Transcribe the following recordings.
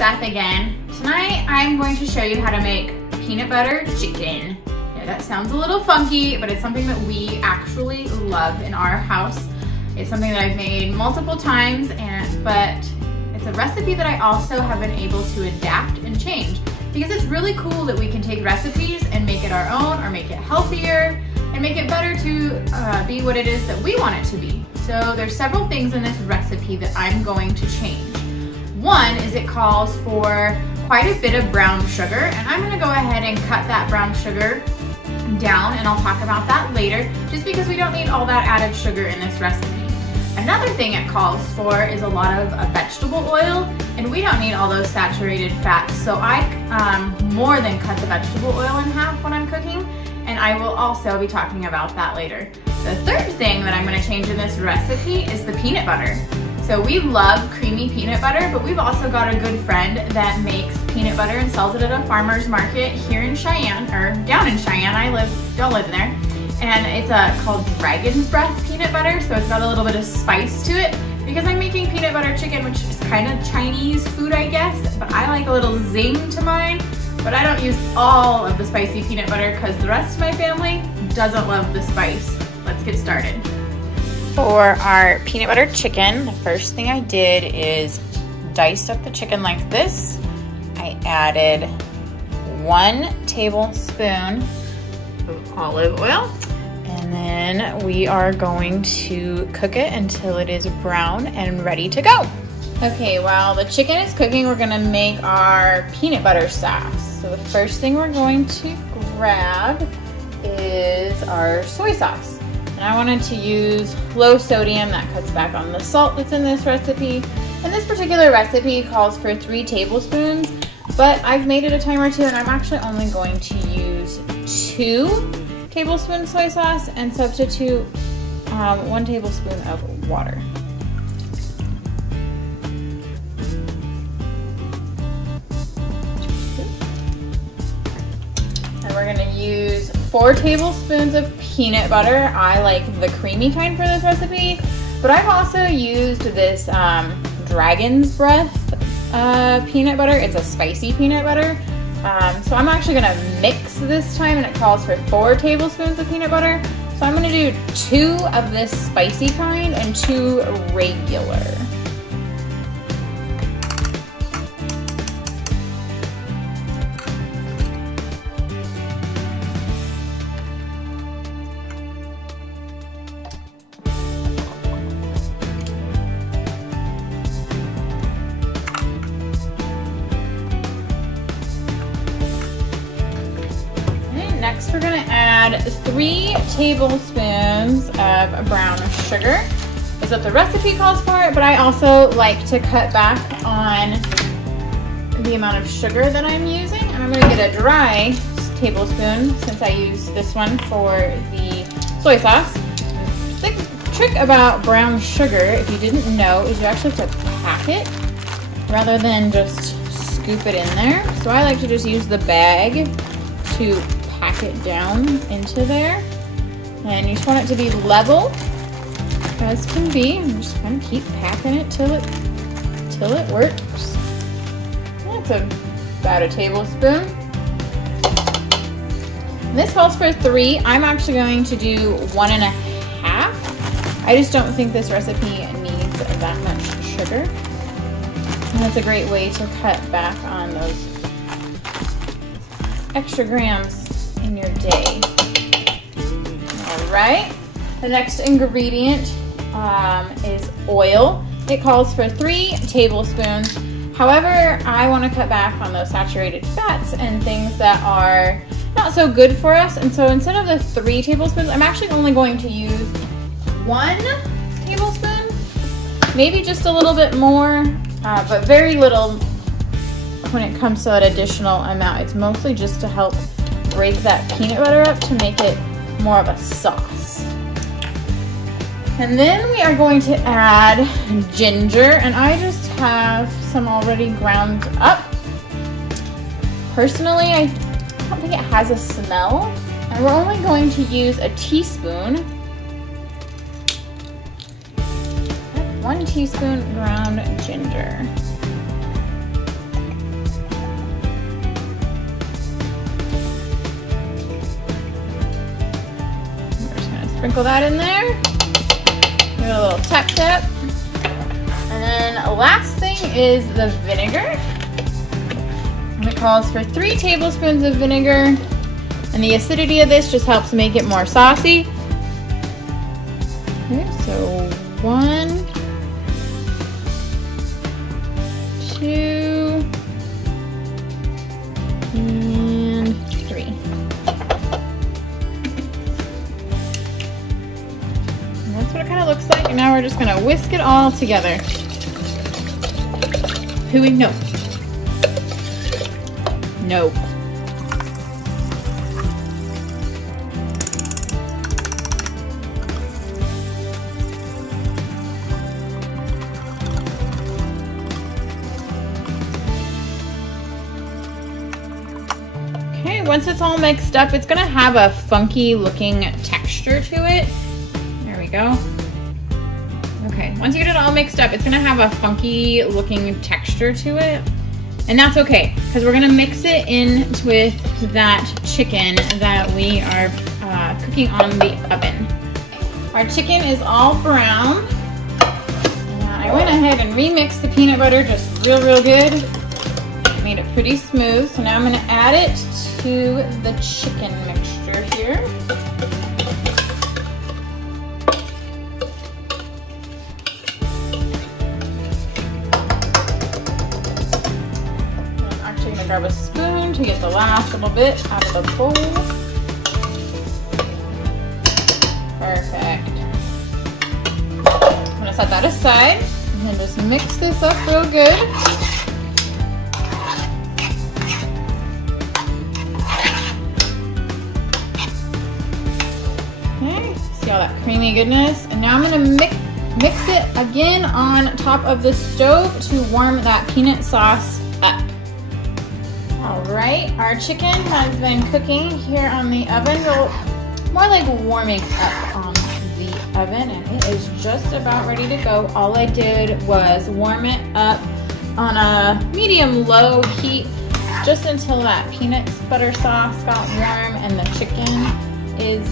Beth again. Tonight I'm going to show you how to make peanut butter chicken. Yeah, that sounds a little funky, but it's something that we actually love in our house. It's something that I've made multiple times, but it's a recipe that I also have been able to adapt and change because it's really cool that we can take recipes and make it our own or make it healthier and make it better to be what it is that we want it to be. So there's several things in this recipe that I'm going to change. One is it calls for quite a bit of brown sugar, and I'm gonna go ahead and cut that brown sugar down, and I'll talk about that later, just because we don't need all that added sugar in this recipe. Another thing it calls for is a lot of vegetable oil, and we don't need all those saturated fats, so I more than cut the vegetable oil in half when I'm cooking, and I will also be talking about that later. The third thing that I'm going to change in this recipe is the peanut butter. So we love creamy peanut butter, but we've also got a good friend that makes peanut butter and sells it at a farmer's market here in Cheyenne, or down in Cheyenne. Don't live there. And it's called Dragon's Breath peanut butter, so it's got a little bit of spice to it. Because I'm making peanut butter chicken, which is kind of Chinese food, I guess, but I like a little zing to mine. But I don't use all of the spicy peanut butter because the rest of my family doesn't love the spice. Let's get started. For our peanut butter chicken, the first thing I did is diced up the chicken like this. I added 1 tablespoon of olive oil, and then we are going to cook it until it is brown and ready to go. Okay, while the chicken is cooking, we're gonna make our peanut butter sauce. So the first thing we're going to grab is our soy sauce. And I wanted to use low sodium. That cuts back on the salt that's in this recipe. And this particular recipe calls for 3 tablespoons, but I've made it a time or two, and I'm actually only going to use 2 tablespoons soy sauce and substitute 1 tablespoon of water. And we're gonna use 4 tablespoons of peanut butter. I like the creamy kind for this recipe, but I've also used this Dragon's Breath peanut butter. It's a spicy peanut butter. So I'm actually gonna mix this time, and it calls for 4 tablespoons of peanut butter. So I'm gonna do 2 of this spicy kind and 2 regular. Next, we're gonna add 3 tablespoons of brown sugar. That's what the recipe calls for it, but I also like to cut back on the amount of sugar that I'm using. And I'm gonna get a dry tablespoon since I use this one for the soy sauce. The trick about brown sugar, if you didn't know, is you actually have to pack it rather than just scoop it in there. So I like to just use the bag to pack it down into there, and you just want it to be level as can be, and just kind of keep packing it till it works. That's about a tablespoon. And this calls for 3. I'm actually going to do 1.5. I just don't think this recipe needs that much sugar, and that's a great way to cut back on those extra grams in your day. All right, the next ingredient is oil. It calls for 3 tablespoons. However, I want to cut back on those saturated fats and things that are not so good for us, and so instead of the 3 tablespoons, I'm actually only going to use 1 tablespoon, maybe just a little bit more, but very little when it comes to that additional amount. It's mostly just to help break that peanut butter up to make it more of a sauce. And then we are going to add ginger, and I just have some already ground up. Personally, I don't think it has a smell, and we're only going to use a teaspoon. 1 teaspoon ground ginger. Sprinkle that in there. Give it a little tap tap. And then last thing is the vinegar. And it calls for 3 tablespoons of vinegar. And the acidity of this just helps make it more saucy. Okay, so 1, 2, and 3. And that's what it kind of looks like. And now we're just gonna whisk it all together. Hooey, no. No. Okay, once it's all mixed up, it's gonna have a funky looking texture to it. There we go. Okay, once you get it all mixed up, it's gonna have a funky looking texture to it. And that's okay, because we're gonna mix it in with that chicken that we are cooking on the oven. Our chicken is all brown. And I went ahead and remixed the peanut butter just real good. Made it pretty smooth. So now I'm gonna add it to the chicken mixture here. I'm actually gonna grab a spoon to get the last little bit out of the bowl. Perfect. I'm gonna set that aside and then just mix this up real good. See all that creamy goodness? And now I'm gonna mix it again on top of the stove to warm that peanut sauce up. All right, our chicken has been cooking here on the oven, more like warming up on the oven, and it is just about ready to go. All I did was warm it up on a medium-low heat just until that peanut butter sauce got warm and the chicken is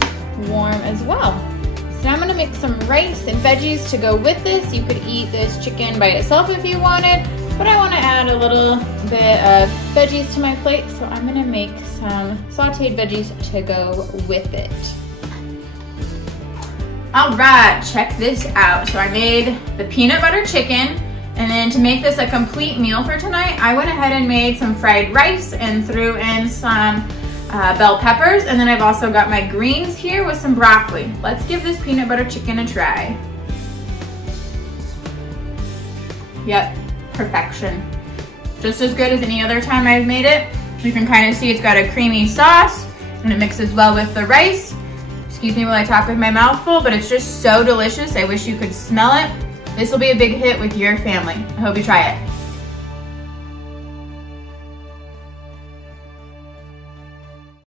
warm as well. So now I'm gonna make some rice and veggies to go with this. You could eat this chicken by itself if you wanted, but I wanna add a little bit of veggies to my plate, so I'm gonna make some sauteed veggies to go with it. All right, check this out. So I made the peanut butter chicken, and then to make this a complete meal for tonight, I went ahead and made some fried rice and threw in some bell peppers, and then I've also got my greens here with some broccoli. Let's give this peanut butter chicken a try. Yep, perfection. Just as good as any other time I've made it. You can kind of see it's got a creamy sauce and it mixes well with the rice. Excuse me while I talk with my mouth full, but it's just so delicious. I wish you could smell it. This will be a big hit with your family. I hope you try it.